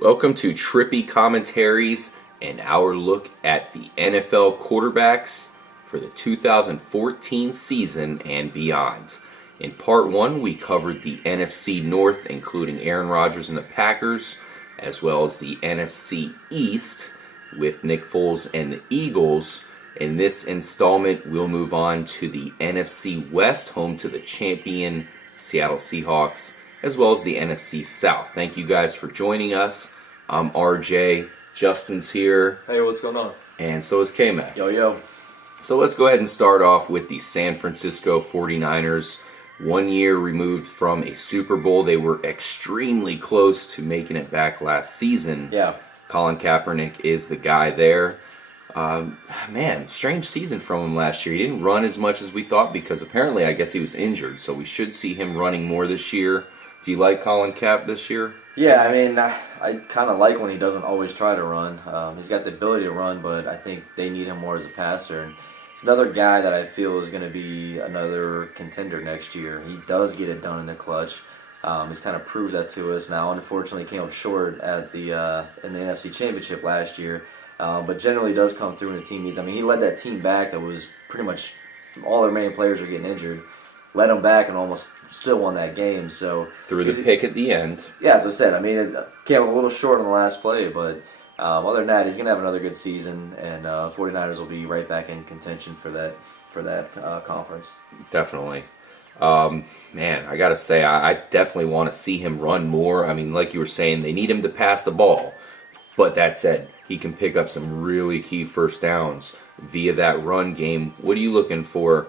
Welcome to Trippy Commentaries and our look at the NFL quarterbacks for the 2014 season and beyond. In part 1, we covered the NFC North, including Aaron Rodgers and the Packers, as well as the NFC East with Nick Foles and the Eagles. In this installment, we'll move on to the NFC West, home to the champion Seattle Seahawks, as well as the NFC South. Thank you guys for joining us. I'm RJ. Justin's here. Hey, what's going on? And so is K-Mac. Yo. So let's go ahead and start off with the San Francisco 49ers. 1 year removed from a Super Bowl. They were extremely close to making it back last season. Yeah. Colin Kaepernick is the guy there. Man, strange season from him last year. He didn't run as much as we thought because apparently I guess he was injured. So we should see him running more this year. Do you like Colin Kaepernick this year? Yeah, I mean, I kind of like when he doesn't always try to run. He's got the ability to run, but I think they need him more as a passer. And it's another guy that I feel is going to be another contender next year. He does get it done in the clutch. He's kind of proved that to us. Now, unfortunately, came up short at the in the NFC Championship last year, but generally does come through when the team needs. I mean, he led that team back that was pretty much all their main players were getting injured. Led them back and almost still won that game. So threw the pick at the end. Yeah, as I said, I mean, it came up a little short on the last play, but other than that, he's going to have another good season, and 49ers will be right back in contention for that conference. Definitely. Man, I got to say, I definitely want to see him run more. I mean, like you were saying, they need him to pass the ball. But that said, he can pick up some really key first downs via that run game. What are you looking for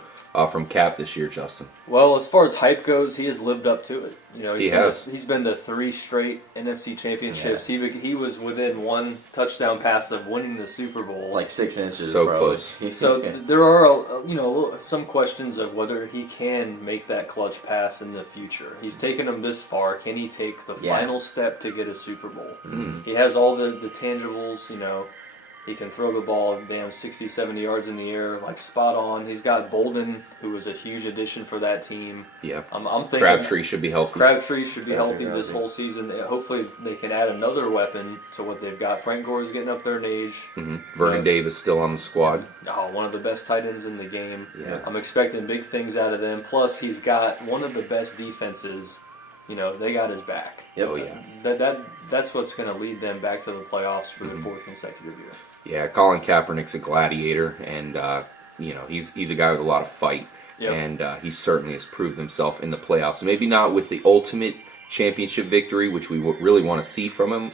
from Cap this year, Justin? Well, as far as hype goes, he has lived up to it. You know, he's been to 3 straight NFC championships. Yeah. He was within 1 touchdown pass of winning the Super Bowl, like 6 inches. So probably. close. So there are some questions of whether he can make that clutch pass in the future. He's taken him this far. Can he take the final step to get a Super Bowl? Mm-hmm. He has all the tangibles. You know. He can throw the ball 60, 70 yards in the air, like spot on. He's got Bolden, who was a huge addition for that team. Yeah. I'm thinking Crabtree should be healthy. Crabtree should be healthy this whole season. Hopefully they can add another weapon to what they've got. Frank Gore's getting up there in age. Mm-hmm. Vernon Davis still on the squad. One of the best tight ends in the game. Yeah. I'm expecting big things out of them. Plus, he's got one of the best defenses. You know, they got his back. Oh, yeah. That's what's going to lead them back to the playoffs for the 4th consecutive year. Yeah, Colin Kaepernick's a gladiator, and he's a guy with a lot of fight, and he certainly has proved himself in the playoffs. Maybe not with the ultimate championship victory, which we really want to see from him,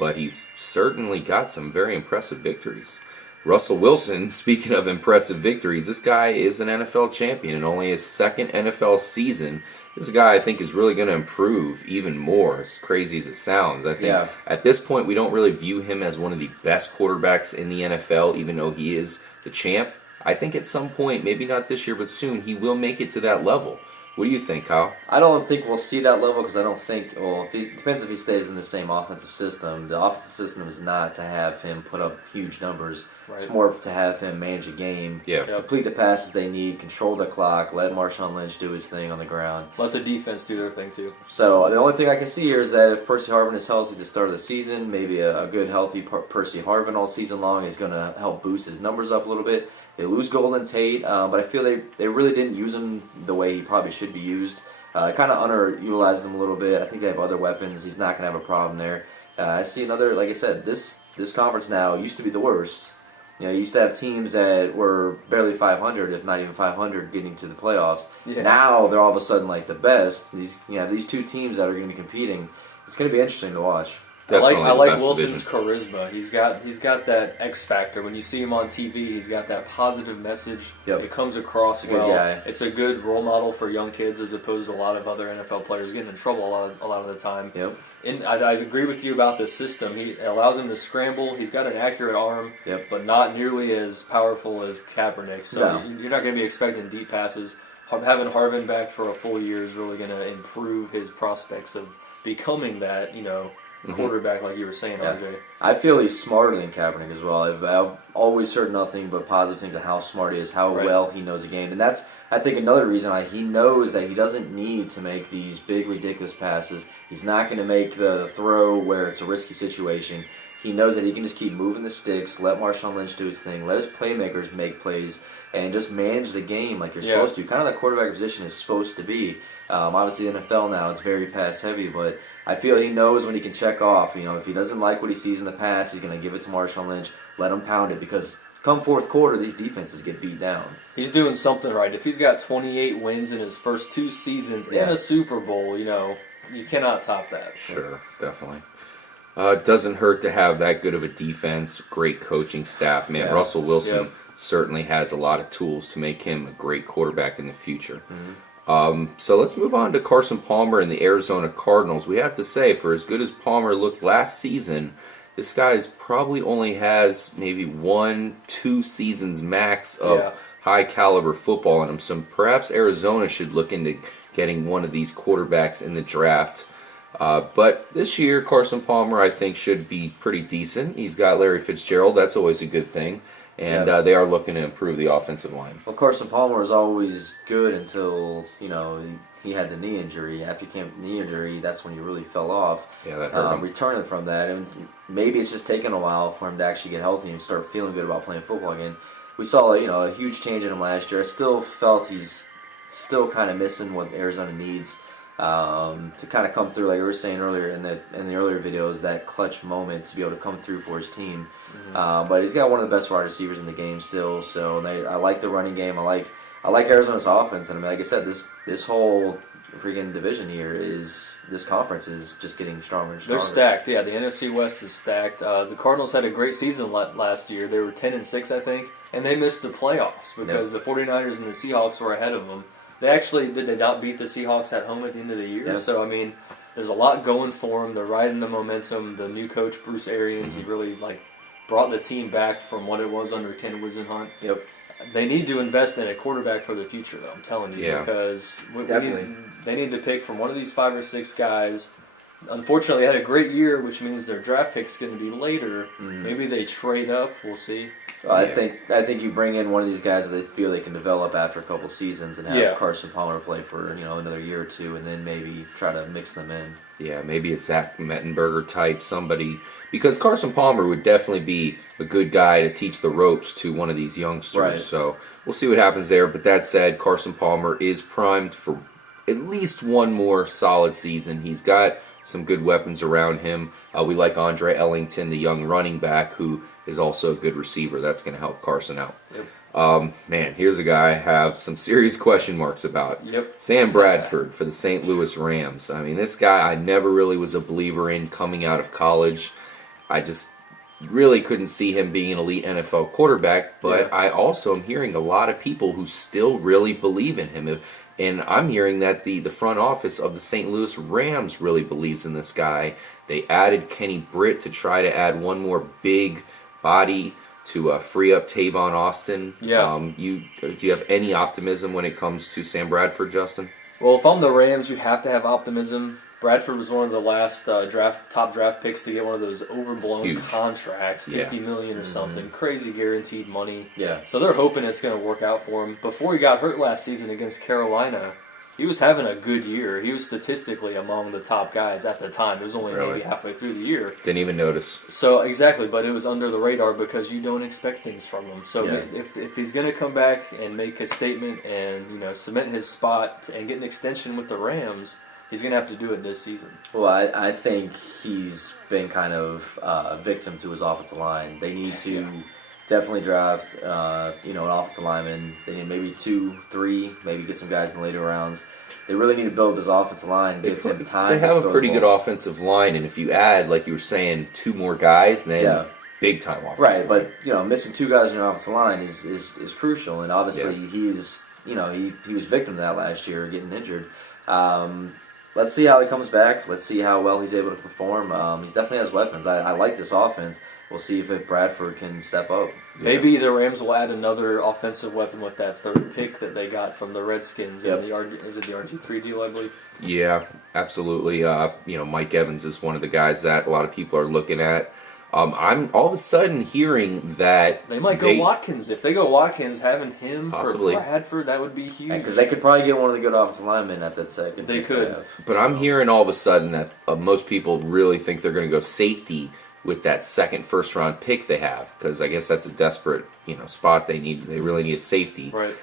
but he's certainly got some very impressive victories. Russell Wilson, speaking of impressive victories, this guy is an NFL champion in only his 2nd NFL season. This is a guy I think is really going to improve even more, as crazy as it sounds. I think at this point we don't really view him as one of the best quarterbacks in the NFL, even though he is the champ. I think at some point, maybe not this year, but soon, he will make it to that level. What do you think, Kyle? I don't think we'll see that level because I don't think, it depends if he stays in the same offensive system. The offensive system is not to have him put up huge numbers. Right. It's more to have him manage a game, complete the passes they need, control the clock, let Marshawn Lynch do his thing on the ground. Let the defense do their thing, too. So the only thing I can see here is that if Percy Harvin is healthy at the start of the season, maybe a good, healthy Percy Harvin all season long is going to help boost his numbers up a little bit. They lose Golden Tate, but I feel they really didn't use him the way he probably should be used. Kind of underutilized him a little bit. I think they have other weapons. He's not going to have a problem there. I see another, like I said, this conference now used to be the worst. You used to have teams that were barely 500, if not even 500, getting to the playoffs. Yeah. Now they're all of a sudden like the best. These 2 teams that are going to be competing. It's going to be interesting to watch. I like Wilson's charisma. He's got that X factor. When you see him on TV, he's got that positive message. Yep. It comes across well. Good guy. It's a good role model for young kids as opposed to a lot of other NFL players getting in trouble a lot of the time. Yep. And I agree with you about this system. He allows him to scramble. He's got an accurate arm, but not nearly as powerful as Kaepernick. So you're not going to be expecting deep passes. Having Harvin back for a full year is really going to improve his prospects of becoming that, quarterback, like you were saying, RJ. I feel he's smarter than Kaepernick as well. I've always heard nothing but positive things on how smart he is, how well he knows the game, and that's I think another reason he knows that he doesn't need to make these big, ridiculous passes. He's not going to make the throw where it's a risky situation. He knows that he can just keep moving the sticks, let Marshawn Lynch do his thing, let his playmakers make plays, and just manage the game like you're supposed to. Kind of the quarterback position is supposed to be. Obviously, the NFL now, it's very pass-heavy, but I feel he knows when he can check off. If he doesn't like what he sees in the pass, he's going to give it to Marshawn Lynch, let him pound it, because come fourth quarter, these defenses get beat down. He's doing something right. If he's got 28 wins in his first 2 seasons in a Super Bowl, you cannot top that. Sure, definitely. It doesn't hurt to have that good of a defense, great coaching staff. Man, Russell Wilson certainly has a lot of tools to make him a great quarterback in the future. So let's move on to Carson Palmer and the Arizona Cardinals. We have to say, for as good as Palmer looked last season, this guy's probably only has maybe 1-2 seasons max of high caliber football in him. So perhaps Arizona should look into getting one of these quarterbacks in the draft. But this year, Carson Palmer, I think, should be pretty decent. He's got Larry Fitzgerald. That's always a good thing. And they are looking to improve the offensive line. Well, Carson Palmer was always good until, he had the knee injury. After he came with the knee injury, that's when he really fell off. Yeah, that hurt him. Returning from that, and maybe it's just taken a while for him to actually get healthy and start feeling good about playing football again. We saw, a huge change in him last year. I still felt he's still kind of missing what Arizona needs to kind of come through, like we were saying earlier in the earlier videos, that clutch moment to be able to come through for his team. But he's got one of the best wide receivers in the game still. So I like the running game. I like Arizona's offense, and like I said, this whole freaking division here this conference is just getting stronger and stronger. They're stacked. Yeah, the NFC West is stacked. The Cardinals had a great season last year. They were 10-6, I think, and they missed the playoffs because the 49ers and the Seahawks were ahead of them. They actually did not beat the Seahawks at home at the end of the year. Yeah. So there's a lot going for them. They're riding the momentum. The new coach Bruce Arians, he really brought the team back from what it was under Ken Wisenhunt. Yep. They need to invest in a quarterback for the future, though, I'm telling you, because they need to pick from one of these 5 or 6 guys. Unfortunately, they had a great year, which means their draft pick's going to be later. Maybe they trade up. We'll see. I think you bring in one of these guys that they feel they can develop after a couple seasons and have Carson Palmer play for another year or two, and then maybe try to mix them in. Yeah, maybe a Zach Mettenberger type, somebody, because Carson Palmer would definitely be a good guy to teach the ropes to one of these youngsters. Right. So we'll see what happens there. But that said, Carson Palmer is primed for at least one more solid season. He's got some good weapons around him. We like Andre Ellington, the young running back, who is also a good receiver. That's going to help Carson out. Yep. Man, here's a guy I have some serious question marks about. Yep. Sam Bradford for the St. Louis Rams. I mean, this guy I never really was a believer in coming out of college. I just really couldn't see him being an elite NFL quarterback, but I also am hearing a lot of people who still really believe in him. And I'm hearing that the front office of the St. Louis Rams really believes in this guy. They added Kenny Britt to try to add one more big body to free up Tavon Austin. Yeah. Do you have any optimism when it comes to Sam Bradford, Justin? Well, if I'm the Rams, you have to have optimism. Bradford was one of the last top draft picks to get one of those overblown contracts, $50 million or something, crazy guaranteed money. Yeah. So they're hoping it's going to work out for him. Before he got hurt last season against Carolina, he was having a good year. He was statistically among the top guys at the time. It was only maybe halfway through the year. Didn't even notice. So, exactly, but it was under the radar because you don't expect things from him. So if he's going to come back and make a statement and cement his spot and get an extension with the Rams, he's going to have to do it this season. Well, I think he's been kind of a victim to his offensive line. They need to definitely draft, an offensive lineman. They need maybe 2, 3, maybe get some guys in the later rounds. They really need to build his offensive line, give him time. They have a pretty good offensive line, and if you add, like you were saying, 2 more guys, then big time offensive line. Right, but missing 2 guys in your offensive line is crucial, and obviously he's he was victim to that last year, getting injured. Let's see how he comes back. Let's see how well he's able to perform. He definitely has weapons. I like this offense. We'll see if Bradford can step up. Maybe the Rams will add another offensive weapon with that 3rd pick that they got from the Redskins. Yep. Is it the RG3 deal, I believe? Yeah, absolutely. Mike Evans is one of the guys that a lot of people are looking at. I'm all of a sudden hearing that they might go Watkins. If they go Watkins, having him possibly for Bradford, that would be huge. Because they could probably get one of the good offensive linemen at that second. They could. But I'm hearing all of a sudden that most people really think they're going to go safety with that second first-round pick they have, because I guess that's a desperate spot they need. They really need a safety. Right.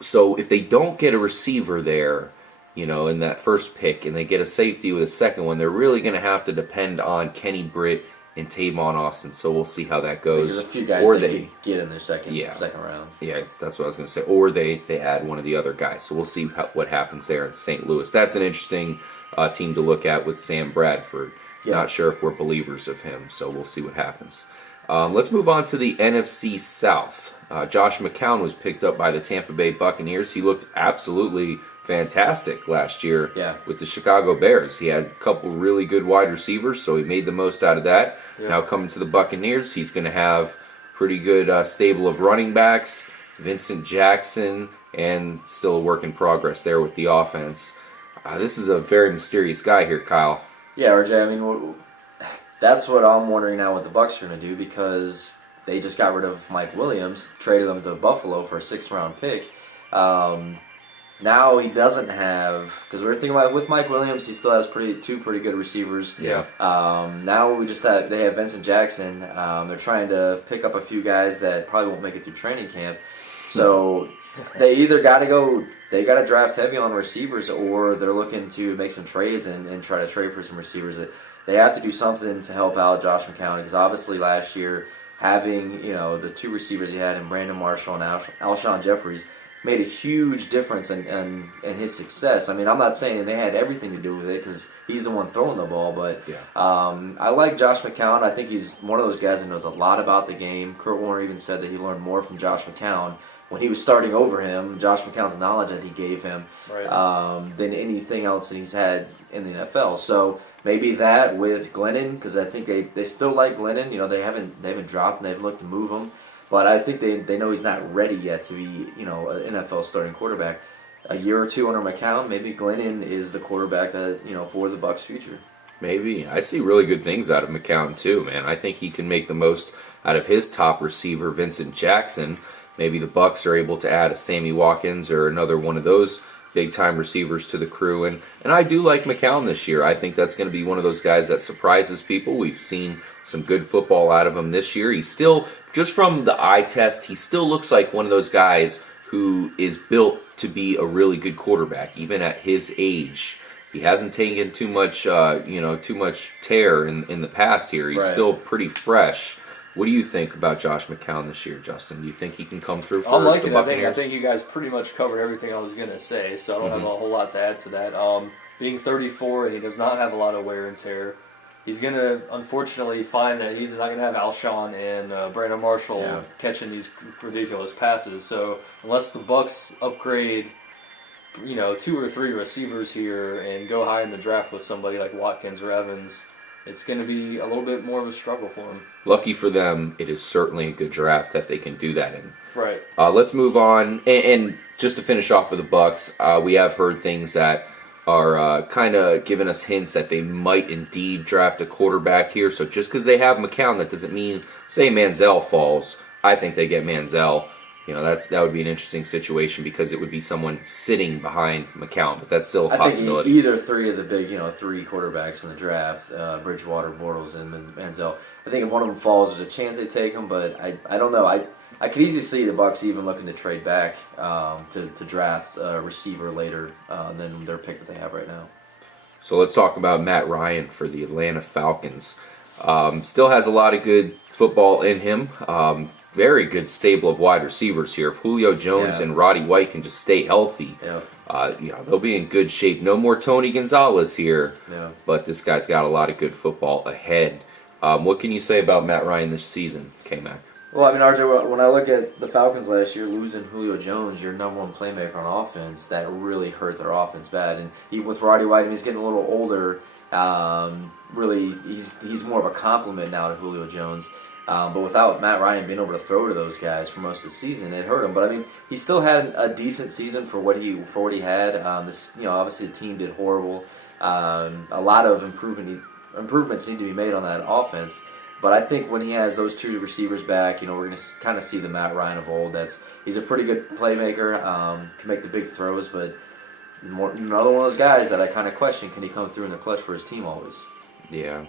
So if they don't get a receiver there, in that first pick, and they get a safety with a second one, they're really going to have to depend on Kenny Britt and Tavon Austin. So we'll see how that goes. There's a few guys they could get in their second round. Yeah, that's what I was going to say. Or they add one of the other guys. So we'll see what happens there in St. Louis. That's an interesting team to look at with Sam Bradford. Yeah. Not sure if we're believers of him, so we'll see what happens. Let's move on to the NFC South. Josh McCown was picked up by the Tampa Bay Buccaneers. He looked absolutely fantastic last year with the Chicago Bears. He had a couple really good wide receivers, so he made the most out of that. Yeah. Now coming to the Buccaneers, he's going to have pretty good stable of running backs, Vincent Jackson, and still a work in progress there with the offense. This is a very mysterious guy here, Kyle. Yeah, RJ, I mean, that's what I'm wondering now what the Bucs are going to do, because they just got rid of Mike Williams, traded him to Buffalo for a 6th-round pick. Now he doesn't have, because we were thinking about with Mike Williams, he still has two pretty good receivers. Yeah. Now they have Vincent Jackson. They're trying to pick up a few guys that probably won't make it through training camp. So they either got to draft heavy on receivers, or they're looking to make some trades and try to trade for some receivers. They have to do something to help out Josh McCown, because obviously last year having the 2 receivers he had in Brandon Marshall and Alshon Jeffries made a huge difference in his success. I mean, I'm not saying they had everything to do with it, because he's the one throwing the ball, but I like Josh McCown. I think he's one of those guys that knows a lot about the game. Kurt Warner even said that he learned more from Josh McCown when he was starting over him, Josh McCown's knowledge that he gave him, than anything else that he's had in the NFL. So maybe that with Glennon, because I think they still like Glennon. They haven't dropped and they've looked to move him. But I think they know he's not ready yet to be, an NFL starting quarterback. A year or two under McCown, maybe Glennon is the quarterback that, for the Bucs' future. Maybe. I see really good things out of McCown too, man. I think he can make the most out of his top receiver, Vincent Jackson. Maybe the Bucs are able to add a Sammy Watkins or another one of those big-time receivers to the crew. And I do like McCown this year. I think that's going to be one of those guys that surprises people. We've seen some good football out of him this year. He's still, just from the eye test, he still looks like one of those guys who is built to be a really good quarterback, even at his age. He hasn't taken too much tear in the past here. He's still pretty fresh. What do you think about Josh McCown this year, Justin? Do you think he can come through for the Buccaneers? I think you guys pretty much covered everything I was going to say, so I don't have a whole lot to add to that. Being 34 and he does not have a lot of wear and tear, he's going to unfortunately find that he's not going to have Alshon and Brandon Marshall catching these ridiculous passes. So unless the Bucs upgrade, 2 or 3 receivers here and go high in the draft with somebody like Watkins or Evans, it's going to be a little bit more of a struggle for him. Lucky for them, it is certainly a good draft that they can do that in. Right. Let's move on, and just to finish off with the Bucs, we have heard things that are kind of giving us hints that they might indeed draft a quarterback here. So just because they have McCown, that doesn't mean, say Manziel falls, I think they get Manziel. That would be an interesting situation because it would be someone sitting behind McCown, but that's still a possibility. I think either 3 of the big, 3 quarterbacks in the draft, Bridgewater, Bortles, and Manziel. I think if one of them falls, there's a chance they take him, but I don't know. I could easily see the Bucs even looking to trade back to draft a receiver later than their pick that they have right now. So let's talk about Matt Ryan for the Atlanta Falcons. Still has a lot of good football in him. Very good stable of wide receivers here. If Julio Jones and Roddy White can just stay healthy, they'll be in good shape. No more Tony Gonzalez here, but this guy's got a lot of good football ahead. What can you say about Matt Ryan this season, K-Mac? Well, I mean, RJ, when I look at the Falcons last year, losing Julio Jones, your number one playmaker on offense, that really hurt their offense bad. And even with Roddy White, he's getting a little older. Really, he's more of a compliment now to Julio Jones. But without Matt Ryan being able to throw to those guys for most of the season, it hurt him. But I mean, he still had a decent season for what he had. Obviously the team did horrible. A lot of improvements need to be made on that offense. But I think when he has those two receivers back, we're going to kind of see the Matt Ryan of old. He's a pretty good playmaker, can make the big throws, but another one of those guys that I kind of question, can he come through in the clutch for his team always? Yeah.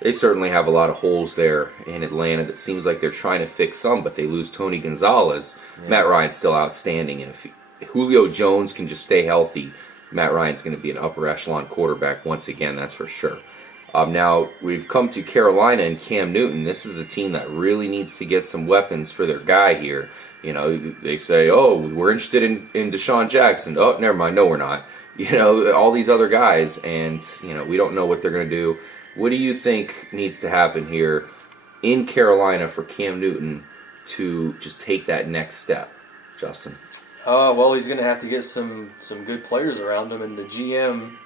They certainly have a lot of holes there in Atlanta that seems like they're trying to fix some, but they lose Tony Gonzalez. Yeah. Matt Ryan's still outstanding, and if Julio Jones can just stay healthy, Matt Ryan's going to be an upper echelon quarterback once again, that's for sure. Now, we've come to Carolina and Cam Newton. This is a team that really needs to get some weapons for their guy here. They say, oh, we're interested in Deshaun Jackson. Oh, never mind, no, we're not. All these other guys, and, we don't know what they're going to do. What do you think needs to happen here in Carolina for Cam Newton to just take that next step, Justin? Well, he's going to have to get some good players around him, and the GM,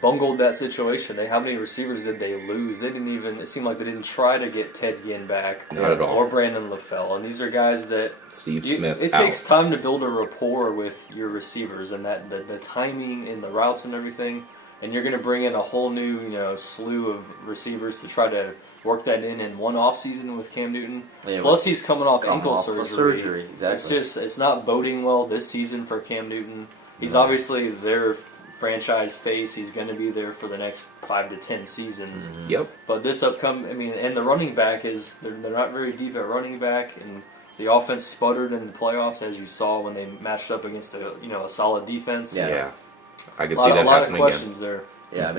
bungled that situation. How many receivers did they lose? It seemed like they didn't try to get Ted Ginn back. Not at all. Or Brandon LaFell, and these are guys that... Steve Smith It takes time to build a rapport with your receivers, and that the timing and the routes and everything, and you're going to bring in a whole new, slew of receivers to try to work that in one offseason with Cam Newton. Yeah, plus, he's coming off ankle surgery. Exactly. It's not boding well this season for Cam Newton. He's obviously their franchise face. He's going to be there for the next 5 to 10 seasons. Mm-hmm. Yep. But this and the running back they're not very deep at running back, and the offense sputtered in the playoffs, as you saw when they matched up against a solid defense. Yeah. I can see that happening again. A lot of questions there. Yeah,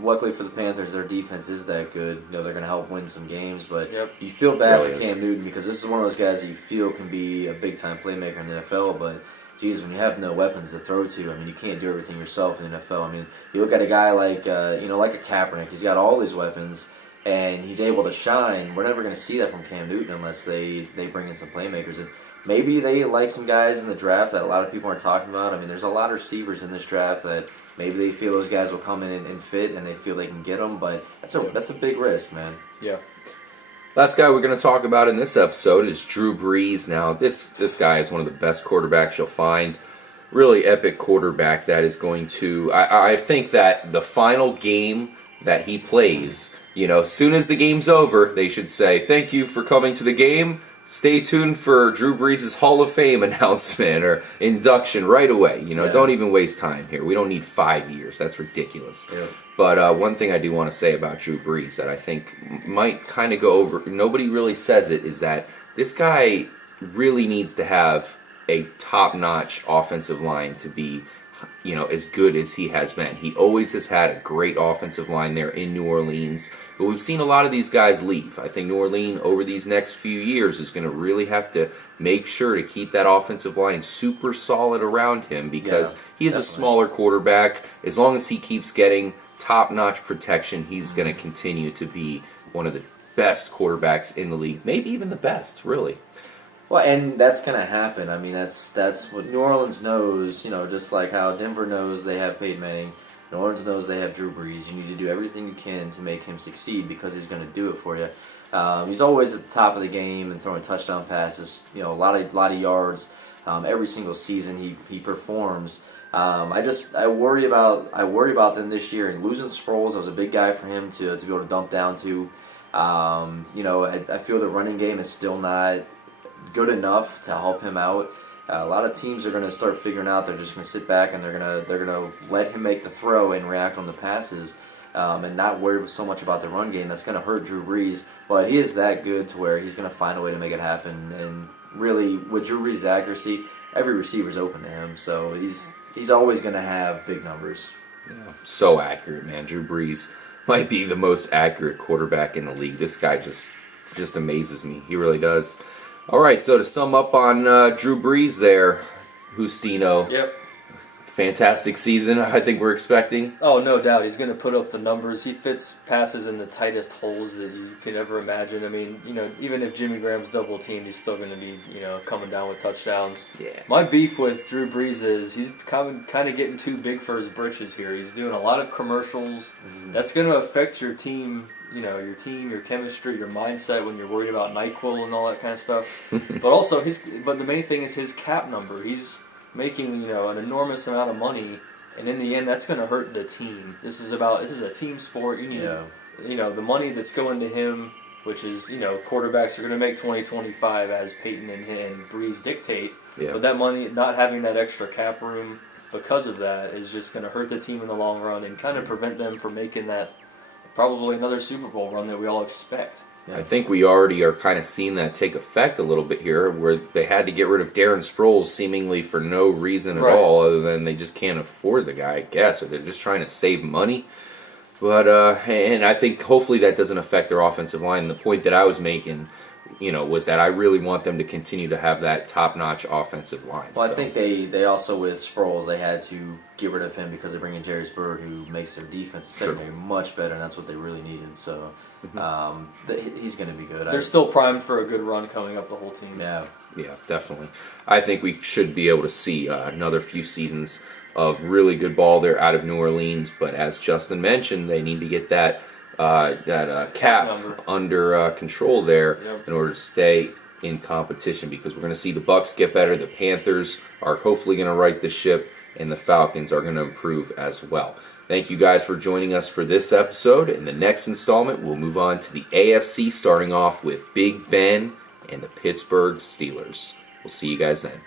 luckily for the Panthers, their defense is that good. They're going to help win some games, but you feel bad for Cam Newton because this is one of those guys that you feel can be a big-time playmaker in the NFL, but, geez, when you have no weapons to throw to, you can't do everything yourself in the NFL. You look at a guy like a Kaepernick. He's got all these weapons, and he's able to shine. We're never going to see that from Cam Newton unless they bring in some playmakers. And maybe they like some guys in the draft that a lot of people aren't talking about. There's a lot of receivers in this draft that maybe they feel those guys will come in and fit, and they feel they can get them, but that's a big risk, man. Yeah. Last guy we're going to talk about in this episode is Drew Brees. Now, this guy is one of the best quarterbacks you'll find. Really epic quarterback that is going to... I think that the final game that he plays, as soon as the game's over, they should say, thank you for coming to the game. Stay tuned for Drew Brees' Hall of Fame announcement or induction right away. Don't even waste time here. We don't need 5 years. That's ridiculous. Yeah. But one thing I do want to say about Drew Brees that I think might kind of go over, nobody really says it, is that this guy really needs to have a top-notch offensive line to be as good as he has been. He always has had a great offensive line there in New Orleans, but we've seen a lot of these guys leave. I think New Orleans over these next few years is going to really have to make sure to keep that offensive line super solid around him because he is a smaller quarterback. As long as he keeps getting top-notch protection, he's going to continue to be one of the best quarterbacks in the league, maybe even the best, really. Well, and that's going to happen. That's what New Orleans knows, just like how Denver knows they have Peyton Manning. New Orleans knows they have Drew Brees. You need to do everything you can to make him succeed because he's going to do it for you. He's always at the top of the game and throwing touchdown passes, a lot of yards. Every single season he performs. I worry about them this year. And losing Sproles, I was a big guy for him to be able to dump down to. I feel the running game is still not good enough to help him out. A lot of teams are going to start figuring out they're just going to sit back and they're going to let him make the throw and react on the passes, and not worry so much about the run game. That's going to hurt Drew Brees, but he is that good to where he's going to find a way to make it happen. And really, with Drew Brees' accuracy, every receiver's open to him, so he's always going to have big numbers. Yeah, so accurate, man. Drew Brees might be the most accurate quarterback in the league. This guy just amazes me. He really does. All right, so to sum up on Drew Brees there, Justino. Yep. Fantastic season, I think we're expecting. Oh, no doubt. He's going to put up the numbers. He fits passes in the tightest holes that you could ever imagine. Even if Jimmy Graham's double teamed, he's still going to be, coming down with touchdowns. Yeah. My beef with Drew Brees is he's kind of getting too big for his britches here. He's doing a lot of commercials. Mm-hmm. That's going to affect your team. Your chemistry, your mindset when you're worried about NyQuil and all that kind of stuff. But the main thing is his cap number. He's making an enormous amount of money, and in the end, that's going to hurt the team. This is a team sport. You need the money that's going to him which is, quarterbacks are going to make 2025 as Peyton and Breeze dictate. Yeah. But that money, not having that extra cap room because of that, is just going to hurt the team in the long run and kind of prevent them from making that probably another Super Bowl run that we all expect. Yeah. I think we already are kind of seeing that take effect a little bit here, where they had to get rid of Darren Sproles seemingly for no reason at all, other than they just can't afford the guy, I guess, or they're just trying to save money. But and I think hopefully that doesn't affect their offensive line. The point that I was making, was that I really want them to continue to have that top-notch offensive line. Well, I think they also, with Sproles, they had to get rid of him because they bring in Jarius Byrd, who makes their defensive secondary much better, and that's what they really needed. So he's going to be good. They're still primed for a good run coming up, the whole team. Yeah, definitely. I think we should be able to see another few seasons of really good ball there out of New Orleans. But as Justin mentioned, they need to get that cap under control there in order to stay in competition, because we're going to see the Bucs get better, the Panthers are hopefully going to right the ship, and the Falcons are going to improve as well. Thank you guys for joining us for this episode. In the next installment, we'll move on to the AFC, starting off with Big Ben and the Pittsburgh Steelers. We'll see you guys then.